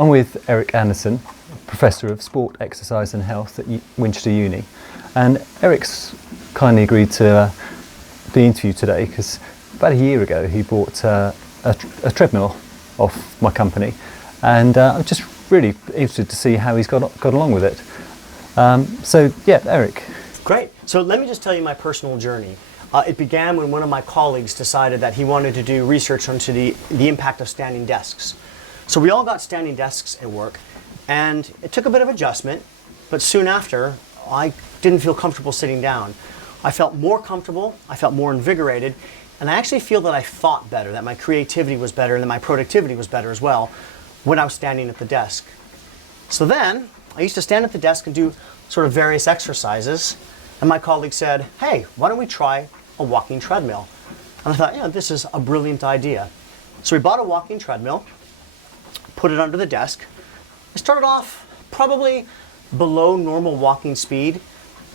I'm with Eric Anderson, Professor of Sport, Exercise and Health at Winchester Uni. And Eric's kindly agreed to the interview today because about a year ago he bought a treadmill off my company, and I'm just really interested to see how he's got along with it. So yeah, Eric. Great. So let me just tell you my personal journey. It began when one of my colleagues decided that he wanted to do research onto the impact of standing desks. So we all got standing desks at work, and it took a bit of adjustment, but soon after, I didn't feel comfortable sitting down. I felt more comfortable, I felt more invigorated, and I actually feel that I thought better, that my creativity was better, and that my productivity was better as well when I was standing at the desk. So then, I used to stand at the desk and do sort of various exercises, and my colleague said, hey, why don't we try a walking treadmill? And I thought, yeah, this is a brilliant idea. So we bought a walking treadmill, put it under the desk. I started off probably below normal walking speed,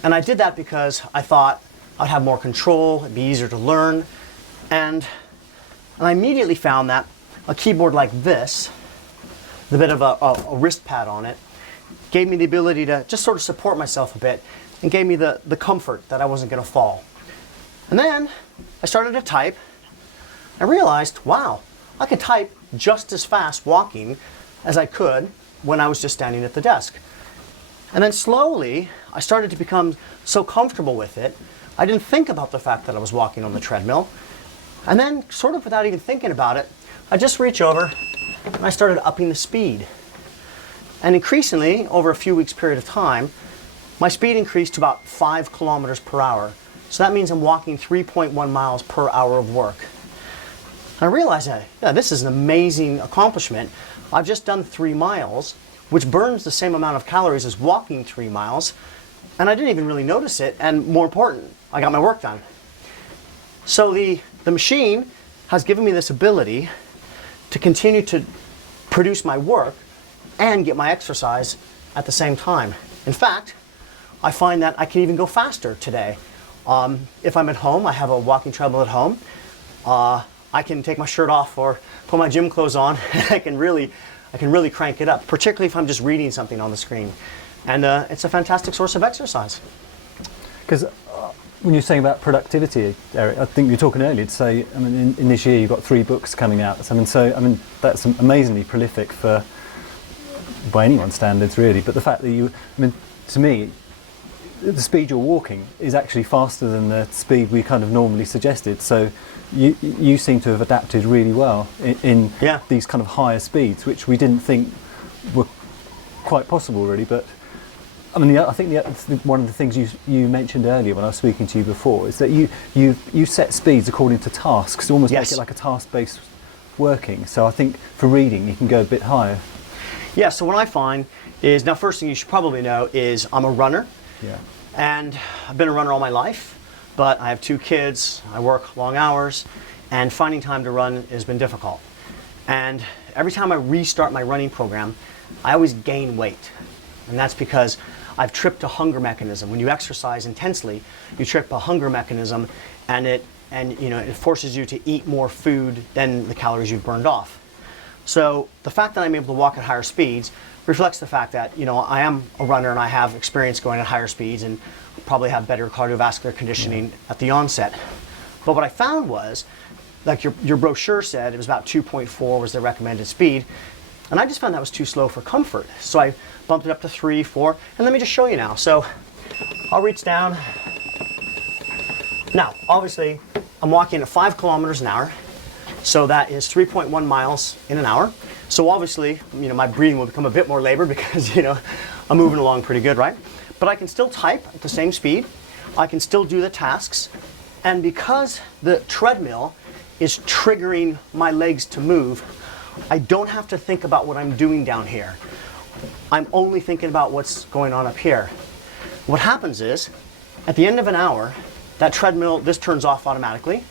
and I did that because I thought I'd have more control, it'd be easier to learn, and I immediately found that a keyboard like this, with a bit of a wrist pad on it, gave me the ability to just sort of support myself a bit and gave me the comfort that I wasn't going to fall. And then I started to type. I realized, wow, I could type just as fast walking as I could when I was just standing at the desk. And then slowly, I started to become so comfortable with it, I didn't think about the fact that I was walking on the treadmill. And then, sort of without even thinking about it, I just reach over and I started upping the speed. And increasingly, over a few weeks period of time, my speed increased to about 5 kilometers per hour. So that means I'm walking 3.1 miles per hour of work. I realized that, yeah, this is an amazing accomplishment. I've just done 3 miles, which burns the same amount of calories as walking 3 miles, and I didn't even really notice it, and more important, I got my work done. So the machine has given me this ability to continue to produce my work and get my exercise at the same time. In fact, I find that I can even go faster today. If I'm at home, I have a walking treadmill at home, I can take my shirt off or put my gym clothes on, and I can really crank it up, particularly if I'm just reading something on the screen. And it's a fantastic source of exercise. Because when you're saying about productivity, Eric, I think you were talking earlier to say, I mean, in this year you've got 3 books coming out. So I mean, that's amazingly prolific by anyone's standards, really. But the fact that to me, the speed you're walking is actually faster than the speed we kind of normally suggested. So you seem to have adapted really well in these kind of higher speeds, which we didn't think were quite possible, really. But I mean, I think one of the things you mentioned earlier when I was speaking to you before is that you set speeds according to tasks, to almost make it like a task-based working. So I think for reading you can go a bit higher. Yeah, so what I find is, now first thing you should probably know is I'm a runner. Yeah. And I've been a runner all my life, but I have 2 kids, I work long hours, and finding time to run has been difficult. And every time I restart my running program, I always gain weight. And that's because I've tripped a hunger mechanism. When you exercise intensely, you trip a hunger mechanism, and it forces you to eat more food than the calories you've burned off. So the fact that I'm able to walk at higher speeds reflects the fact that, I am a runner and I have experience going at higher speeds and probably have better cardiovascular conditioning at the onset. But what I found was, like your brochure said, it was about 2.4 was the recommended speed, and I just found that was too slow for comfort. So I bumped it up to 3, 4, and let me just show you now. So I'll reach down. Now, obviously, I'm walking at 5 kilometers an hour. So that is 3.1 miles in an hour. So obviously, my breathing will become a bit more labored because, I'm moving along pretty good, right? But I can still type at the same speed. I can still do the tasks. And because the treadmill is triggering my legs to move, I don't have to think about what I'm doing down here. I'm only thinking about what's going on up here. What happens is, at the end of an hour, that treadmill, this turns off automatically.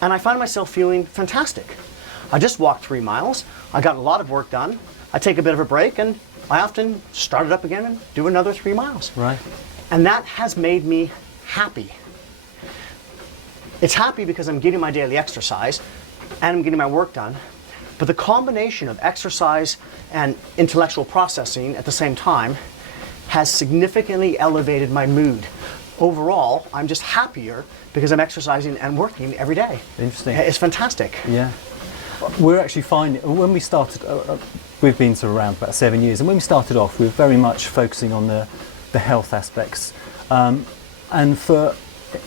And I find myself feeling fantastic. I just walked 3 miles. I got a lot of work done. I take a bit of a break, and I often start it up again and do another 3 miles. Right. And that has made me happy. It's happy because I'm getting my daily exercise and I'm getting my work done. But the combination of exercise and intellectual processing at the same time has significantly elevated my mood. Overall, I'm just happier because I'm exercising and working every day. Interesting. It's fantastic. Yeah. We're actually finding, when we started, we've been sort of around for about 7 years, and when we started off, we were very much focusing on the health aspects. And for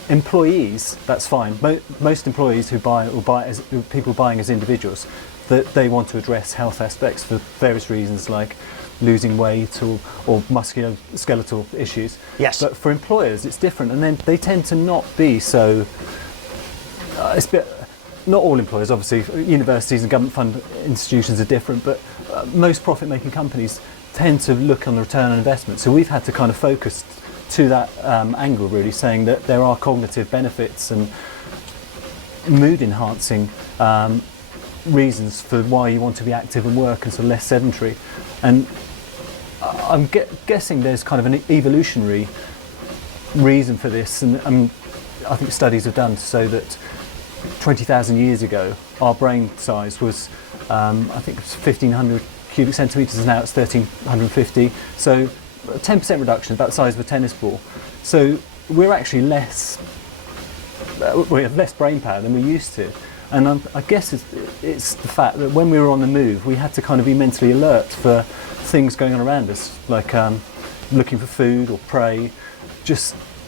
employees, that's fine. Most employees who buy as people buying as individuals, that they want to address health aspects for various reasons, like losing weight or musculoskeletal issues. Yes. But for employers, it's different, and then they tend to not be so. Not all employers, obviously. Universities and government-funded institutions are different, but most profit-making companies tend to look on the return on investment. So we've had to kind of focus to that angle, really, saying that there are cognitive benefits and mood-enhancing reasons for why you want to be active and work and sort of less sedentary. And I'm guessing there's kind of an evolutionary reason for this, and I think studies have done so that 20,000 years ago our brain size was I think it was 1,500 cubic centimetres, and now it's 1,350, so a 10% reduction, about the size of a tennis ball. So we're actually we have less brain power than we used to. And I guess it's the fact that when we were on the move, we had to kind of be mentally alert for things going on around us, like looking for food or prey.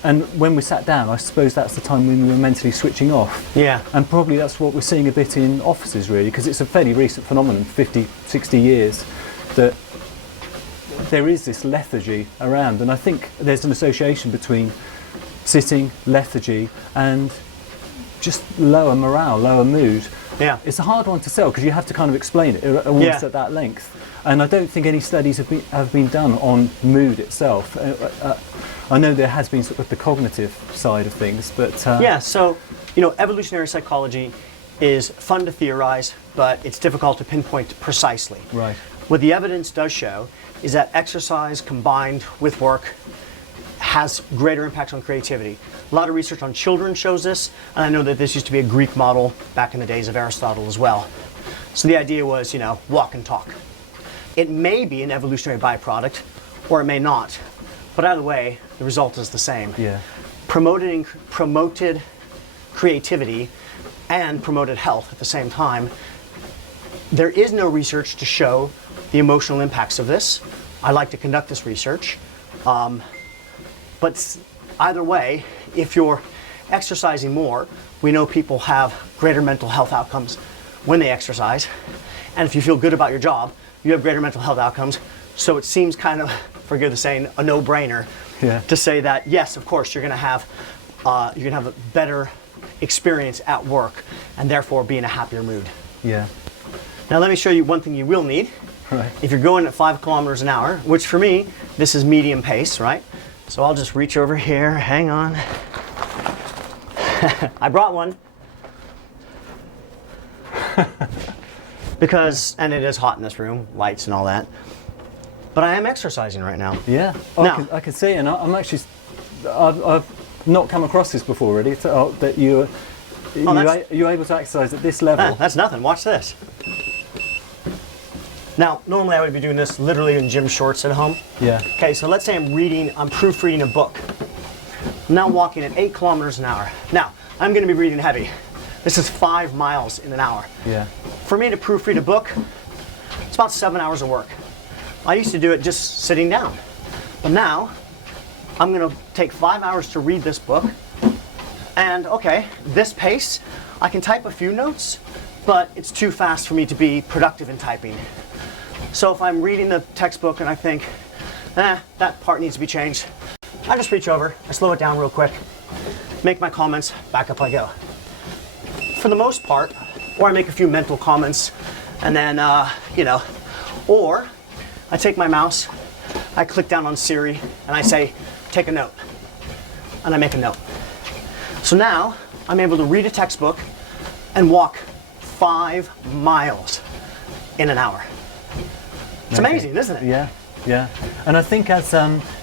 And when we sat down, I suppose that's the time when we were mentally switching off. Yeah. And probably that's what we're seeing a bit in offices, really, because it's a fairly recent phenomenon, 50, 60 years, that there is this lethargy around. And I think there's an association between sitting, lethargy, and just lower morale, lower mood. Yeah. It's a hard one to sell because you have to kind of explain it almost at that length. And I don't think any studies have been done on mood itself. I know there has been sort of the cognitive side of things, but yeah. So, evolutionary psychology is fun to theorize, but it's difficult to pinpoint precisely. Right. What the evidence does show is that exercise combined with work has greater impact on creativity. A lot of research on children shows this, and I know that this used to be a Greek model back in the days of Aristotle as well. So the idea was, walk and talk. It may be an evolutionary byproduct, or it may not, but either way, the result is the same. Yeah. Promoted creativity and promoted health at the same time. There is no research to show the emotional impacts of this. I like to conduct this research. But either way, if you're exercising more, we know people have greater mental health outcomes when they exercise. And if you feel good about your job, you have greater mental health outcomes. So it seems kind of, forgive the saying, a no-brainer to say that, yes, of course, you're going to have a better experience at work and therefore be in a happier mood. Yeah. Now let me show you one thing you will need. Right. If you're going at 5 kilometers an hour, which for me, this is medium pace, right? So I'll just reach over here, hang on. I brought one. And it is hot in this room, lights and all that. But I am exercising right now. Yeah, I can see it, and I've not come across this before really, that you're able to exercise at this level. That's nothing, watch this. Now, normally I would be doing this literally in gym shorts at home. Yeah. Okay, so let's say I'm proofreading a book. I'm now walking at 8 kilometers an hour. Now, I'm going to be breathing heavy. This is 5 miles in an hour. Yeah. For me to proofread a book, it's about 7 hours of work. I used to do it just sitting down. But now, I'm going to take 5 hours to read this book. And okay, this pace, I can type a few notes, but it's too fast for me to be productive in typing. So if I'm reading the textbook and I think, that part needs to be changed, I just reach over, I slow it down real quick, make my comments, back up I go. For the most part, or I make a few mental comments, and then, or I take my mouse, I click down on Siri, and I say, take a note, and I make a note. So now, I'm able to read a textbook and walk 5 miles in an hour. It's amazing, isn't it? Yeah, yeah. And I think as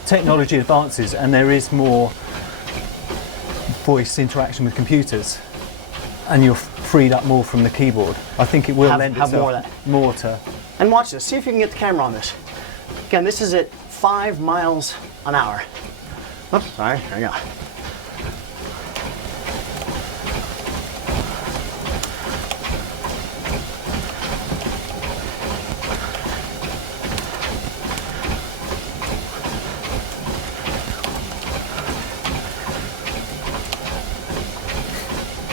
technology advances and there is more voice interaction with computers, and you're freed up more from the keyboard. I think it will lend have itself more of that. more to. And watch this. See if you can get the camera on this. Again, this is at 5 miles an hour. Oops, sorry. There you go.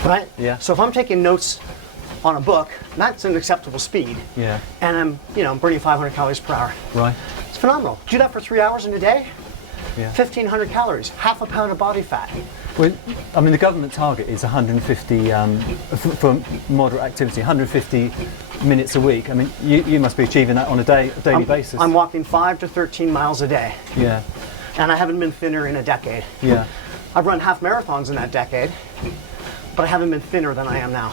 Right? Yeah. So if I'm taking notes on a book, that's an acceptable speed. Yeah. And I'm burning 500 calories per hour. Right. It's phenomenal. Do that for 3 hours in a day, Yeah. 1,500 calories, half a pound of body fat. Well, I mean, the government target is 150 for moderate activity, 150 minutes a week. I mean, you must be achieving that on a daily basis. I'm walking 5 to 13 miles a day, Yeah. and I haven't been thinner in a decade. Yeah. I've run half marathons in that decade, but I haven't been thinner than I am now.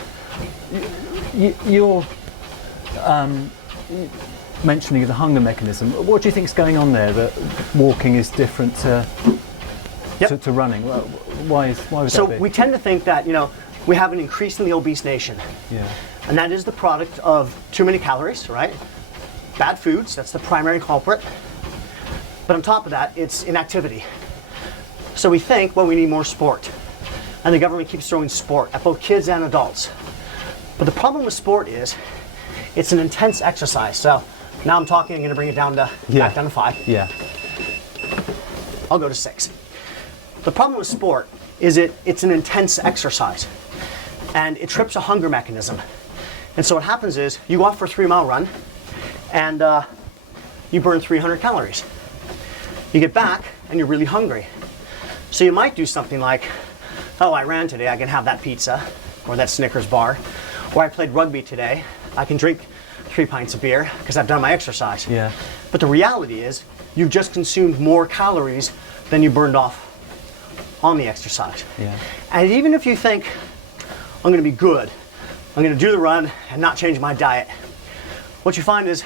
You're mentioning the hunger mechanism. What do you think is going on there that walking is different to Yep. to running? Why would So that be? we tend to think that, we have an increasingly obese nation, Yeah. and that is the product of too many calories, right? Bad foods, that's the primary culprit. But on top of that, it's inactivity. So we think, well, we need more sport. And the government keeps throwing sport at both kids and adults. But the problem with sport is it's an intense exercise. So now I'm talking, I'm going to bring it down to back down to 5. Yeah. I'll go to 6. The problem with sport is it's an intense exercise, and it trips a hunger mechanism. And so what happens is you go out for a 3-mile run, and you burn 300 calories. You get back, and you're really hungry. So you might do something like, oh, I ran today, I can have that pizza, or that Snickers bar. Or I played rugby today, I can drink 3 pints of beer because I've done my exercise. Yeah. But the reality is, you've just consumed more calories than you burned off on the exercise. Yeah. And even if you think, I'm going to be good, I'm going to do the run and not change my diet, what you find is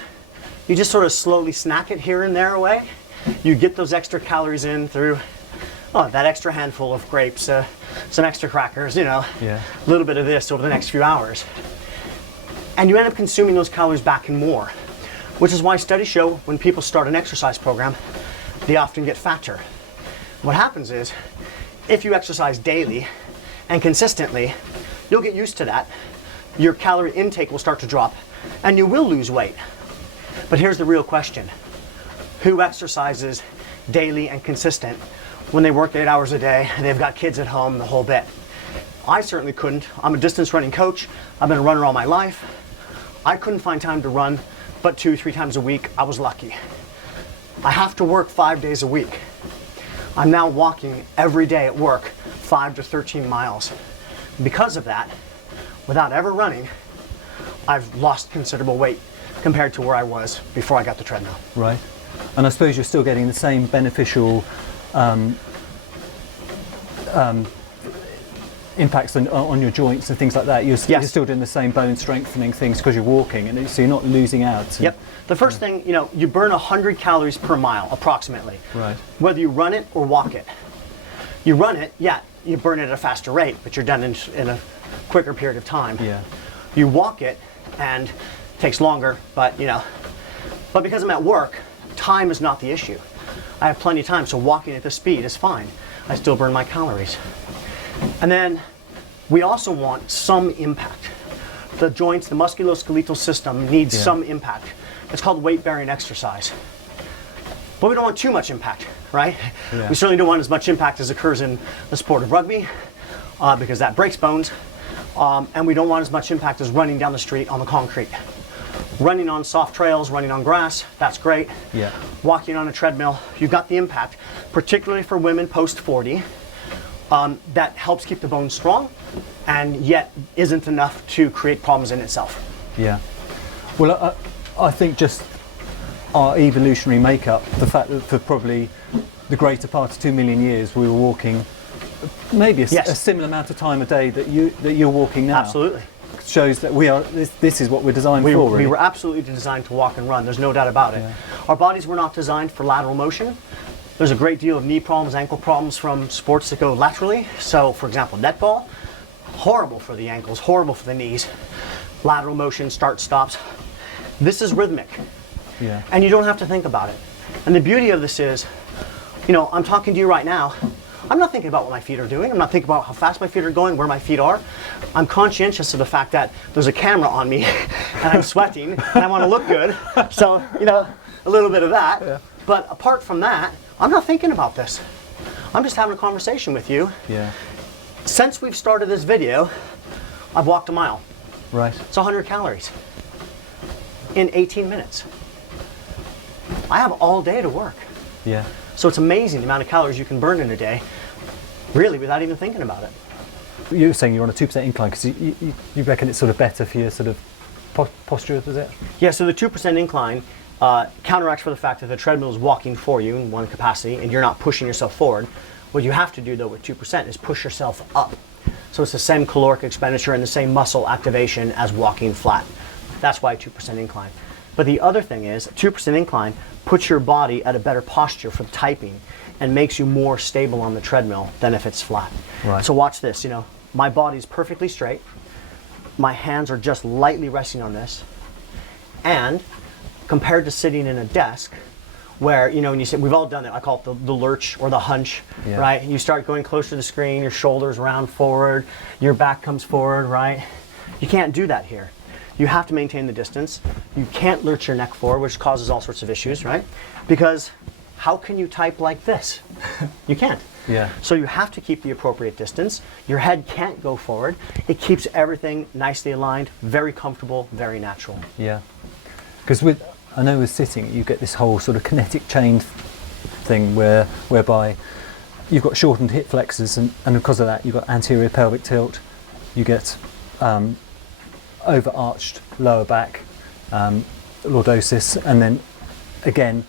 you just sort of slowly snack it here and there away. You get those extra calories in through that extra handful of grapes, some extra crackers, Yeah. a little bit of this over the next few hours. And you end up consuming those calories back and more, which is why studies show when people start an exercise program, they often get fatter. What happens is, if you exercise daily and consistently, you'll get used to that. Your calorie intake will start to drop, and you will lose weight. But here's the real question. Who exercises daily and consistent when they work 8 hours a day and they've got kids at home, the whole bit? I certainly couldn't. I'm a distance running coach. I've been a runner all my life. I couldn't find time to run but 2-3 times a week. I was lucky. I have to work 5 days a week. I'm now walking every day at work 5 to 13 miles. Because of that, without ever running, I've lost considerable weight compared to where I was before I got the treadmill. Right. And I suppose you're still getting the same beneficial impacts on your joints and things like that. You're still doing the same bone strengthening things because you're walking, and so you're not losing out. Yep. The first thing, you burn 100 calories per mile, approximately. Right. Whether you run it or walk it. You run it, you burn it at a faster rate, but you're done in a quicker period of time. Yeah. You walk it, and it takes longer, but because I'm at work, time is not the issue. I have plenty of time, so walking at this speed is fine. I still burn my calories. And then we also want some impact. The joints, the musculoskeletal system needs some impact. It's called weight-bearing exercise. But we don't want too much impact, right? Yeah. We certainly don't want as much impact as occurs in the sport of rugby, because that breaks bones. And we don't want as much impact as running down the street on the concrete. Running on soft trails, running on grass, that's great. Yeah. Walking on a treadmill, you've got the impact, particularly for women post 40. That helps keep the bones strong, and yet isn't enough to create problems in itself. Yeah. Well, I think just our evolutionary makeup, the fact that for probably the greater part of 2 million years we were walking maybe a similar amount of time a day that you're walking now. Absolutely. Shows that we are. This is what we're designed for. Really. We were absolutely designed to walk and run. There's no doubt about it. Yeah. Our bodies were not designed for lateral motion. There's a great deal of knee problems, ankle problems from sports that go laterally. So, for example, netball, Horrible for the ankles, horrible for the knees. Lateral motion, start, stops. This is rhythmic. Yeah. And you don't have to think about it. And the beauty of this is, you know, I'm talking to you right now. I'm not thinking about what my feet are doing. I'm not thinking about how fast my feet are going, where my feet are. I'm conscientious of the fact that there's a camera on me and I'm sweating and I want to look good. So, you know, a little bit of that. Yeah. But apart from that, I'm not thinking about this. I'm just having a conversation with you. Yeah. Since we've started this video, I've walked a mile. Right. It's 100 calories in 18 minutes. I have all day to work. Yeah. So it's amazing the amount of calories you can burn in a day, really, without even thinking about it. You were saying you're on a 2% incline because you reckon it's sort of better for your sort of posture, was it? Yeah, so the 2% incline counteracts for the fact that the treadmill is walking for you in one capacity and you're not pushing yourself forward. What you have to do though with 2% is push yourself up. So it's the same caloric expenditure and the same muscle activation as walking flat. That's why 2% incline. But the other thing is 2% incline puts your body at a better posture for typing and makes you more stable on the treadmill than if it's flat. Right. So watch this, you know, my body's perfectly straight. My hands are just lightly resting on this. And compared to sitting in a desk where, you know, when you sit, we've all done it, I call it the lurch or the hunch, Yeah. right? You start going closer to the screen, your shoulders round forward, your back comes forward, right? You can't do that here. You have to maintain the distance. You can't lurch your neck forward, which causes all sorts of issues, right? Because how can you type like this? You can't. Yeah. So you have to keep the appropriate distance. Your head can't go forward. It keeps everything nicely aligned, very comfortable, very natural. Yeah. Because I know with sitting, you get this whole sort of kinetic chain thing whereby you've got shortened hip flexors and because of that you've got anterior pelvic tilt, you get overarched lower back, lordosis, and then again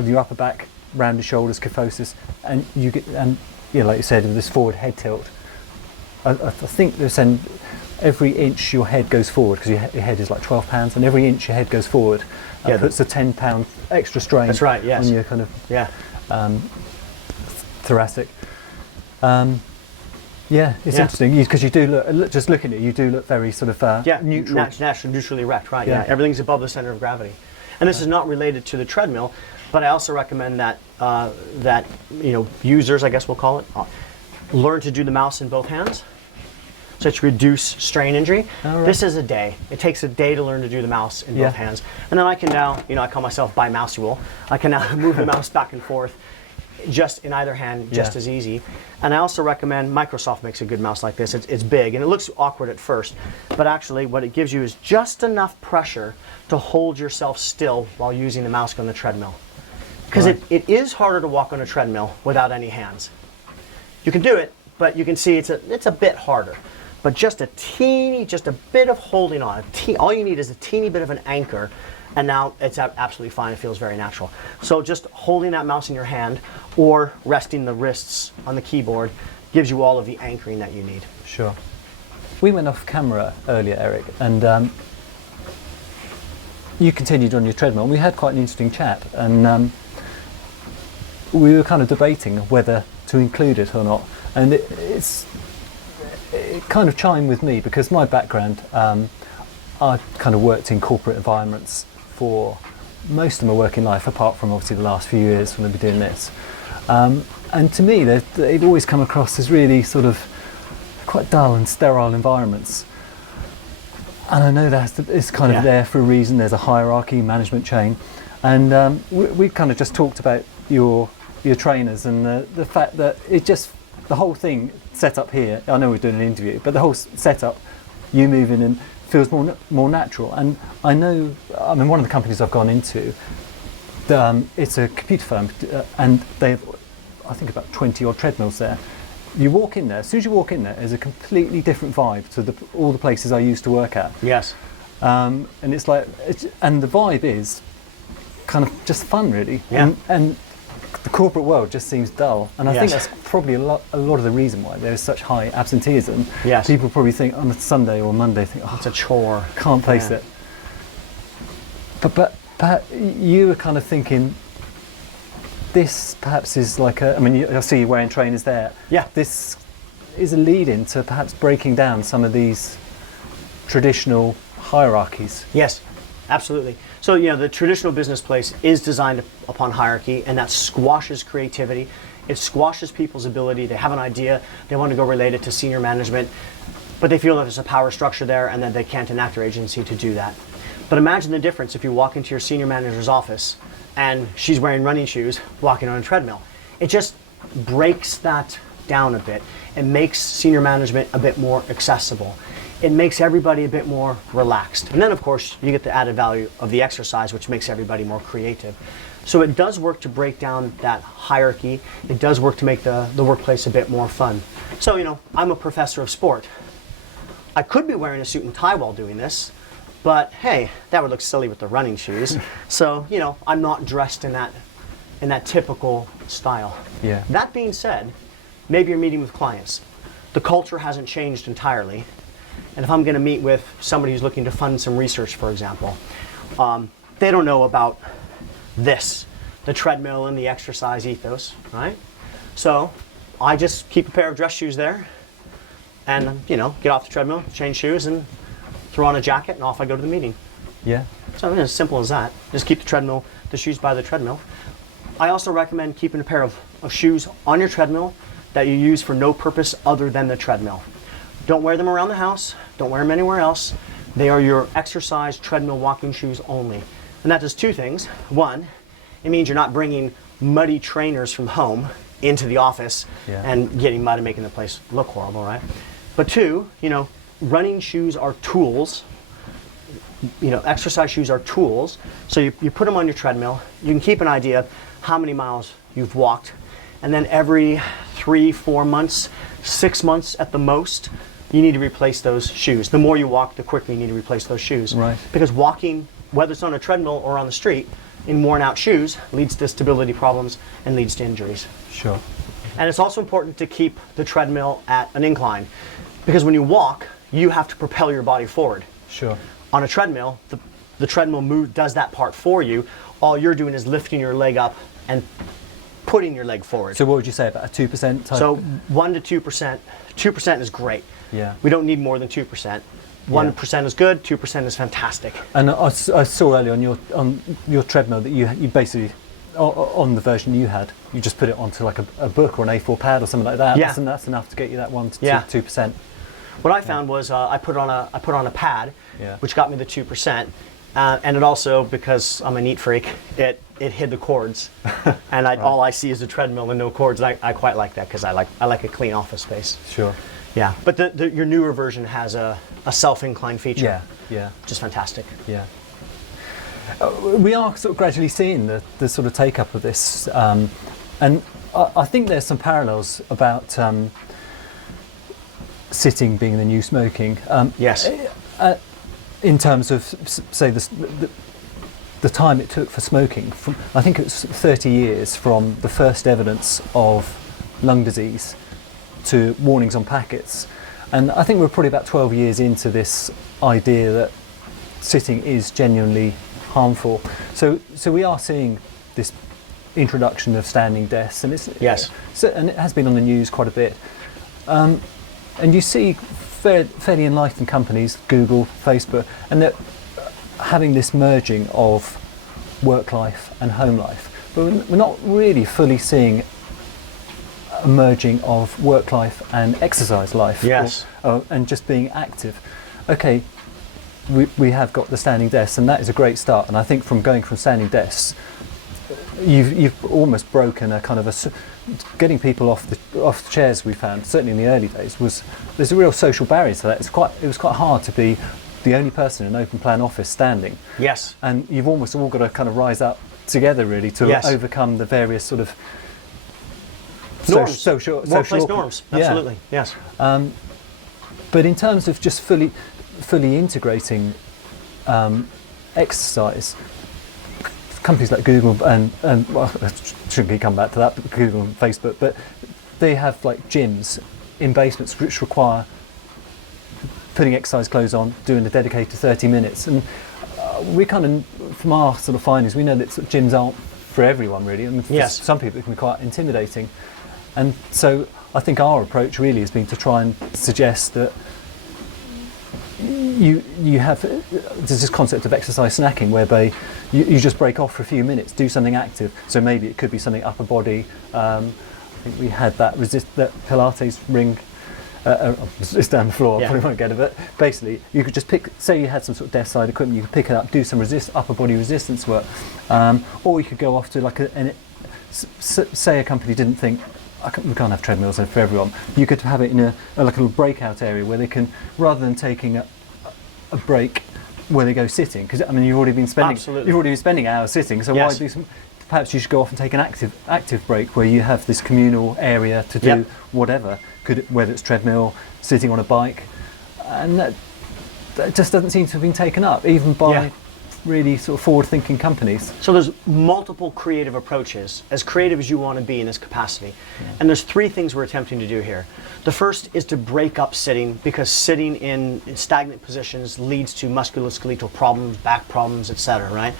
your upper back, rounded shoulders, kyphosis, and you get, and you know, like you said, with this forward head tilt. I think they're saying every inch your head goes forward, because your head is like 12 pounds, and every inch your head goes forward puts a 10-pound extra strain. That's right, yes. On your kind of thoracic. Yeah, it's interesting because you do look. Just looking at you, do look very sort of neutral. Neutrally erect, right? Yeah. Everything's above the center of gravity, and this is not related to the treadmill, but I also recommend that that users, I guess we'll call it, learn to do the mouse in both hands, so to reduce strain injury. Right. This is a day. It takes a day to learn to do the mouse in both hands, and then I can now, I call myself bi-mouseual. I can now move the mouse back and forth, just in either hand, just as easy. And I also recommend, Microsoft makes a good mouse like this. It's big and it looks awkward at first, but actually what it gives you is just enough pressure to hold yourself still while using the mouse on the treadmill. Because it is harder to walk on a treadmill without any hands. You can do it, but you can see it's a bit harder. But just a bit of holding on. All you need is a teeny bit of an anchor, and now it's absolutely fine. It feels very natural. So just holding that mouse in your hand or resting the wrists on the keyboard gives you all of the anchoring that you need. Sure. We went off camera earlier, Eric, and you continued on your treadmill. And we had quite an interesting chat, and we were kind of debating whether to include it or not. And it kind of chimed with me because my background, I kind of worked in corporate environments for most of my working life, apart from obviously the last few years when I've been doing this. And to me, they've always come across as really sort of quite dull and sterile environments. And I know that it's kind of there for a reason. There's a hierarchy, management chain. And we kind of just talked about your trainers and the fact that the whole thing set up here, I know we're doing an interview, but the whole setup, you moving and feels more natural. And I know, one of the companies I've gone into, it's a computer firm, and they have, I think, about 20 odd treadmills there. You walk in there, as soon as you walk in there's a completely different vibe to all the places I used to work at. Yes. And it's like, and the vibe is kind of just fun, really. Yeah. And the corporate world just seems dull, and I think that's probably a lot of the reason why there is such high absenteeism. Yes. People probably think on a Sunday or Monday, It's a chore. Can't face it. But you were kind of thinking, this perhaps is like I see you wearing trainers there. Yeah. This is a lead in to perhaps breaking down some of these traditional hierarchies. Yes, absolutely. So, you know, the traditional business place is designed upon hierarchy, and that squashes creativity. It squashes people's ability. They have an idea, they want to go relate it to senior management, but they feel that there's a power structure there and that they can't enact their agency to do that. But imagine the difference if you walk into your senior manager's office and she's wearing running shoes, walking on a treadmill. It just breaks that down a bit. It makes senior management a bit more accessible. It makes everybody a bit more relaxed. And then, of course, you get the added value of the exercise, which makes everybody more creative. So it does work to break down that hierarchy. It does work to make the workplace a bit more fun. So, you know, I'm a professor of sport. I could be wearing a suit and tie while doing this, but hey, that would look silly with the running shoes. So, you know, I'm not dressed in that typical style. Yeah. That being said, maybe you're meeting with clients. The culture hasn't changed entirely. And if I'm going to meet with somebody who's looking to fund some research, for example, they don't know about this, the treadmill and the exercise ethos, right? So I just keep a pair of dress shoes there and, you know, get off the treadmill, change shoes, and throw on a jacket, and off I go to the meeting. Yeah. So as simple as that. Just keep the shoes by the treadmill. I also recommend keeping a pair of shoes on your treadmill that you use for no purpose other than the treadmill. Don't wear them around the house. Don't wear them anywhere else. They are your exercise treadmill walking shoes only. And that does two things. One, it means you're not bringing muddy trainers from home into the office and getting mud and making the place look horrible, right? But two, you know, running shoes are tools. You know, exercise shoes are tools. So you put them on your treadmill. You can keep an idea of how many miles you've walked. And then every 3-4 months, 6 months at the most, you need to replace those shoes. The more you walk, the quicker you need to replace those shoes. Right. Because walking, whether it's on a treadmill or on the street, in worn out shoes leads to stability problems and leads to injuries. Sure. And it's also important to keep the treadmill at an incline, because when you walk, you have to propel your body forward. Sure. On a treadmill, the treadmill does that part for you. All you're doing is lifting your leg up and putting your leg forward. So what would you say, about a 2% type? So 1 to 2%. 2% is great. Yeah. We don't need more than 2%. 1% is good, 2% is fantastic. And I saw earlier on your treadmill that you basically, on the version you had, you just put it onto like a book or an A4 pad or something like that. Yeah. That's enough to get you that 1 to 2%. What I found was I put on a pad, which got me the 2%, and it also, because I'm a neat freak, it hid the cords, and all I see is a treadmill and no cords. And I quite like that because I like a clean office space. Sure. Yeah, but your newer version has a self-incline feature. Yeah. Yeah. Which is fantastic. Yeah. We are sort of gradually seeing the sort of take up of this, and I think there's some parallels about sitting being the new smoking. Yes. In terms of, say, the time it took for smoking, I think it was 30 years from the first evidence of lung disease to warnings on packets. And I think we're probably about 12 years into this idea that sitting is genuinely harmful. So we are seeing this introduction of standing desks, and and it has been on the news quite a bit. And you see fairly enlightened companies, Google, Facebook, and they're having this merging of work life and home life. But we're not really fully seeing a merging of work life and exercise life. Yes. And just being active. Okay, we have got the standing desks, and that is a great start. And I think from going from standing desks, you've almost broken a kind of getting people off the chairs. We found, certainly in the early days, there's a real social barrier to that. It was quite hard to be the only person in an open plan office standing. Yes. And you've almost all got to kind of rise up together really to overcome the various sort of norms, workplace norms. Absolutely. Yes. But in terms of just fully integrating exercise, companies like Google and well, I shouldn't come back to that, but Google and Facebook, but they have like gyms in basements which require putting exercise clothes on, doing a dedicated 30 minutes. And we kind of, from our sort of findings, we know that sort of gyms aren't for everyone really, and for some people it can be quite intimidating. And so I think our approach really has been to try and suggest that you have there's this concept of exercise snacking whereby you just break off for a few minutes, do something active. So maybe it could be something upper body. I think we had that Pilates ring. It's down the floor, Yeah. probably won't get it, but basically you could just pick, say you had some sort of desk side equipment, you could pick it up, do some upper body resistance work, or you could go off to like say a company didn't think, we can't have treadmills for everyone, you could have it in like a little breakout area where they can, rather than taking a break where they go sitting, because I mean you've already been spending hours sitting, so Yes. why do some, perhaps you should go off and take an active break where you have this communal area to do Yep. whatever, whether it's treadmill, sitting on a bike, and that just doesn't seem to have been taken up, even by Yeah. really sort of forward-thinking companies. So there's multiple creative approaches, as creative as you want to be in this capacity. And there's three things we're attempting to do here. The first is to break up sitting, because sitting in stagnant positions leads to musculoskeletal problems, back problems, etc., right?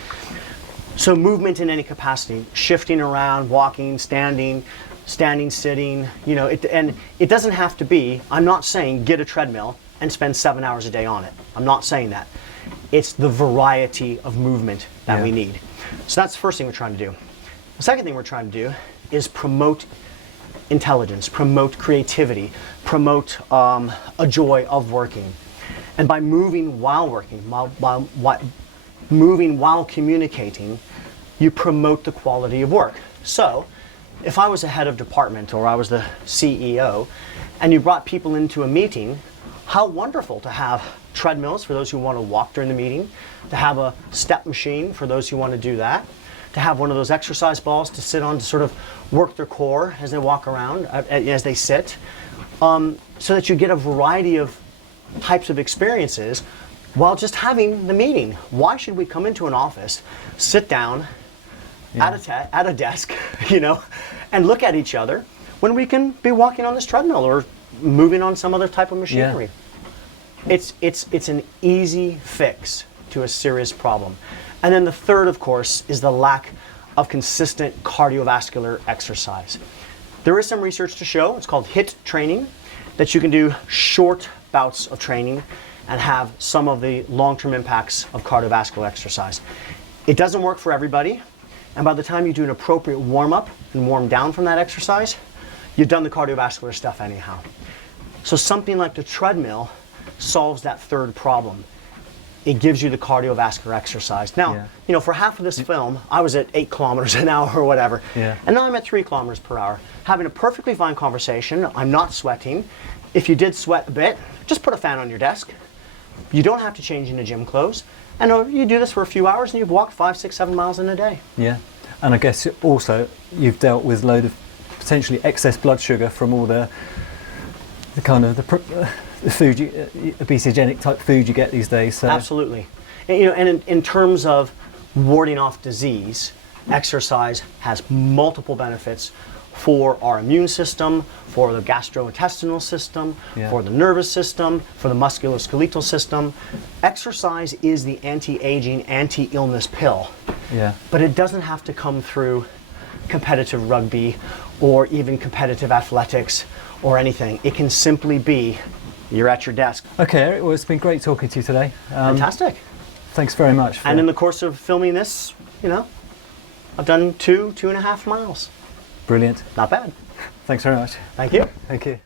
So movement in any capacity, shifting around, walking, standing, sitting, and it doesn't have to be, I'm not saying get a treadmill and spend 7 hours a day on it. I'm not saying that. It's the variety of movement that we need. So that's the first thing we're trying to do. The second thing we're trying to do is promote intelligence, promote creativity, promote a joy of working. And by moving while working, moving while communicating, you promote the quality of work. So, if I was a head of department or I was the CEO and you brought people into a meeting, how wonderful to have treadmills for those who want to walk during the meeting, to have a step machine for those who want to do that, to have one of those exercise balls to sit on to sort of work their core as they walk around, as they sit, so that you get a variety of types of experiences while just having the meeting. Why should we come into an office, sit down at a desk, and look at each other when we can be walking on this treadmill or moving on some other type of machinery? It's an easy fix to a serious problem. And then the third, of course, is the lack of consistent cardiovascular exercise. There is some research to show, it's called HIIT training, that you can do short bouts of training and have some of the long-term impacts of cardiovascular exercise. It doesn't work for everybody, and by the time you do an appropriate warm-up and warm down from that exercise, you've done the cardiovascular stuff anyhow. So something like the treadmill solves that third problem. It gives you the cardiovascular exercise. Now, for half of this film, I was at 8 kilometers an hour or whatever, and now I'm at 3 kilometers per hour, having a perfectly fine conversation. I'm not sweating. If you did sweat a bit, just put a fan on your desk. You don't have to change into gym clothes. And you do this for a few hours and you've walked 5, 6, 7 miles in a day. Yeah. And I guess also you've dealt with a load of potentially excess blood sugar from all the kind of the food, obesogenic type food you get these days. So. Absolutely. And in terms of warding off disease, exercise has multiple benefits for our immune system, for the gastrointestinal system, for the nervous system, for the musculoskeletal system. Exercise is the anti-aging, anti-illness pill. Yeah. But it doesn't have to come through competitive rugby or even competitive athletics or anything. It can simply be you're at your desk. Okay, Eric, well, it's been great talking to you today. Fantastic. Thanks very much. And in the course of filming this, I've done 2.5 miles. Brilliant. Not bad. Thanks very much. Thank you. Thank you.